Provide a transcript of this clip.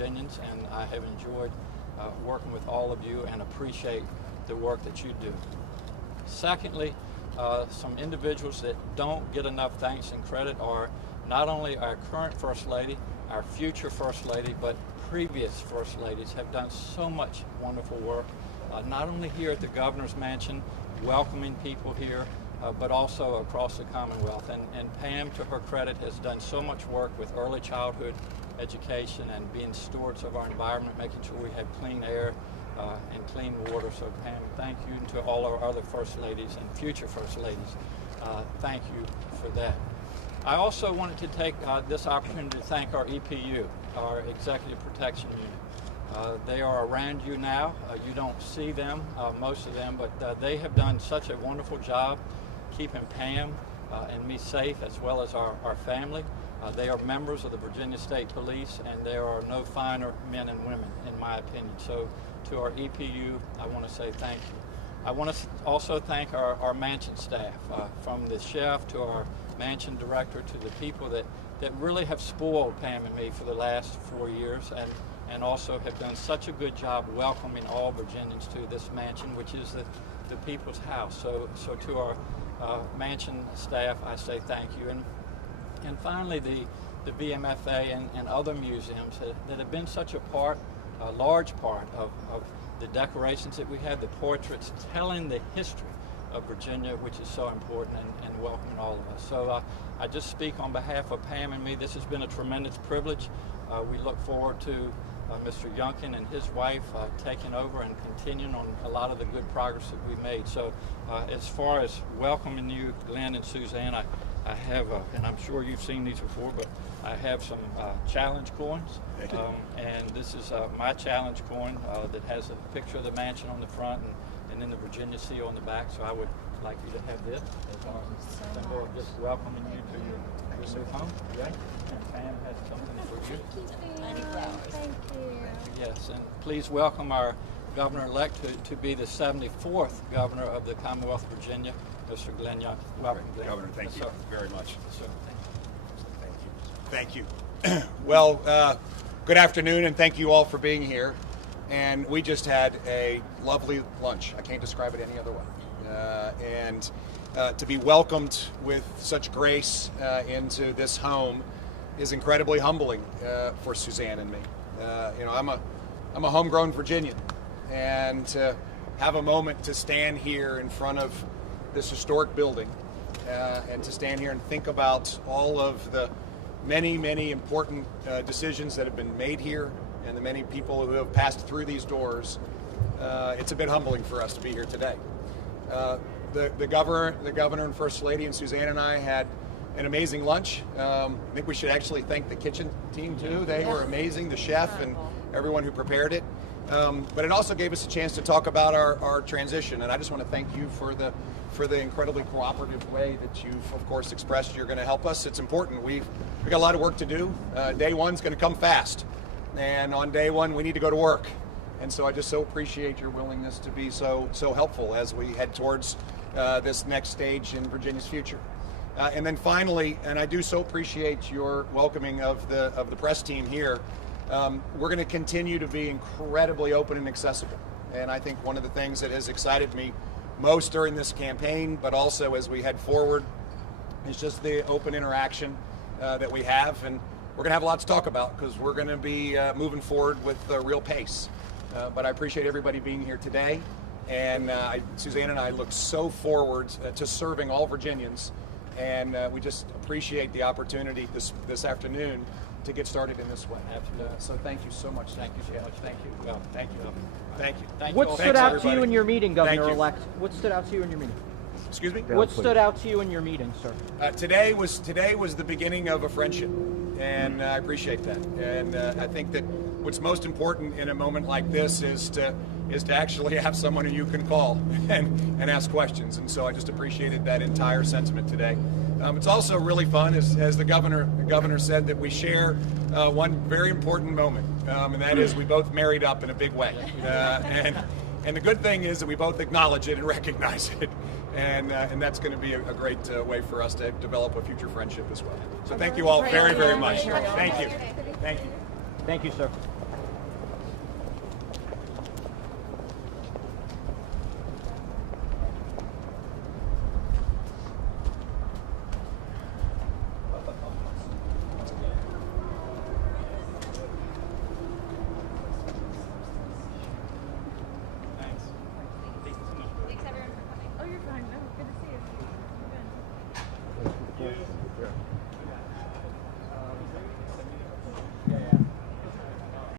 Virginians, and I have enjoyed working with all of you and appreciate the work that you do. Secondly, some individuals that don't get enough thanks and credit are not only our current First Lady, our future First Lady, but previous First Ladies have done so much wonderful work, not only here at the Governor's Mansion, welcoming people here, but also across the Commonwealth. And Pam, to her credit, has done so much work with early childhood education and being stewards of our environment, making sure we have clean air and clean water. So Pam, thank you, and to all our other First Ladies and future First Ladies, thank you for that. I also wanted to take this opportunity to thank our EPU, our Executive Protection Unit. They are around you now. You don't see them, most of them, but they have done such a wonderful job keeping Pam and me safe, as well as our family. They are members of the Virginia State Police, and there are no finer men and women, in my opinion. So to our EPU, I want to say thank you. I want to also thank our mansion staff, from the chef to our mansion director to the people that really have spoiled Pam and me for the last 4 years, and also have done such a good job welcoming all Virginians to this mansion, which is the people's house. So to our mansion staff, I say thank you. And finally, the VMFA and other museums that have been such a large part of the decorations that we have, the portraits telling the history of Virginia, which is so important, and welcoming all of us. So I just speak on behalf of Pam and me. This has been a tremendous privilege. We look forward to Mr. Youngkin and his wife taking over and continuing on a lot of the good progress that we made. So as far as welcoming you, Glenn and Suzanne, I have, and I'm sure you've seen these before, but I have some challenge coins. And this is my challenge coin that has a picture of the mansion on the front and then the Virginia seal on the back. So I would like you to have this as our symbol of just welcoming you to your new home. Okay? And Pam has something for you. Thank you. Yes, and please welcome our Governor-elect to be the 74th Governor of the Commonwealth of Virginia, Mr. Glenn Youngkin. Welcome, Glenn. Governor, thank you very much. Yes, sir. Thank you. Well, good afternoon, and thank you all for being here. And we just had a lovely lunch. I can't describe it any other way. And to be welcomed with such grace into this home is incredibly humbling for Suzanne and me. I'm a homegrown Virginian, and to have a moment to stand here in front of this historic building and to stand here and think about all of the many important decisions that have been made here and the many people who have passed through these doors, it's a bit humbling for us to be here today. The governor and First Lady and Suzanne and I had an amazing lunch. I think we should actually thank the kitchen team too. They were amazing, the chef and everyone who prepared it. But it also gave us a chance to talk about our transition, and I just want to thank you for the incredibly cooperative way that you've, of course, expressed you're going to help us. It's important. We've got a lot of work to do. Day one's going to come fast, and on day one we need to go to work. And so I just so appreciate your willingness to be so helpful as we head towards this next stage in Virginia's future. And then finally, and I do so appreciate your welcoming of the press team here. We're going to continue to be incredibly open and accessible. And I think one of the things that has excited me most during this campaign, but also as we head forward, is just the open interaction that we have. And we're going to have a lot to talk about because we're going to be moving forward with real pace. But I appreciate everybody being here today. And Suzanne and I look so forward to serving all Virginians. And we just appreciate the opportunity this afternoon to get started in this way. Absolutely. So thank you so much. Thank you so much. Thank you. Well, Thank you. Thank you. Thank What you all. stood out to everybody. you in your meeting, Thank you. Governor-elect? What stood out to you in your meeting? Excuse me? What stood out to you in your meeting, sir? Today was the beginning of a friendship, and I appreciate that. And I think that what's most important in a moment like this is to actually have someone who you can call and ask questions. And so I just appreciated that entire sentiment today. It's also really fun, as the governor said, that we share one very important moment, and that is we both married up in a big way. And the good thing is that we both acknowledge it and recognize it, and that's going to be a great way for us to develop a future friendship as well. So thank you all very, very much. Thank you. Thank you. Thank you, sir. sir.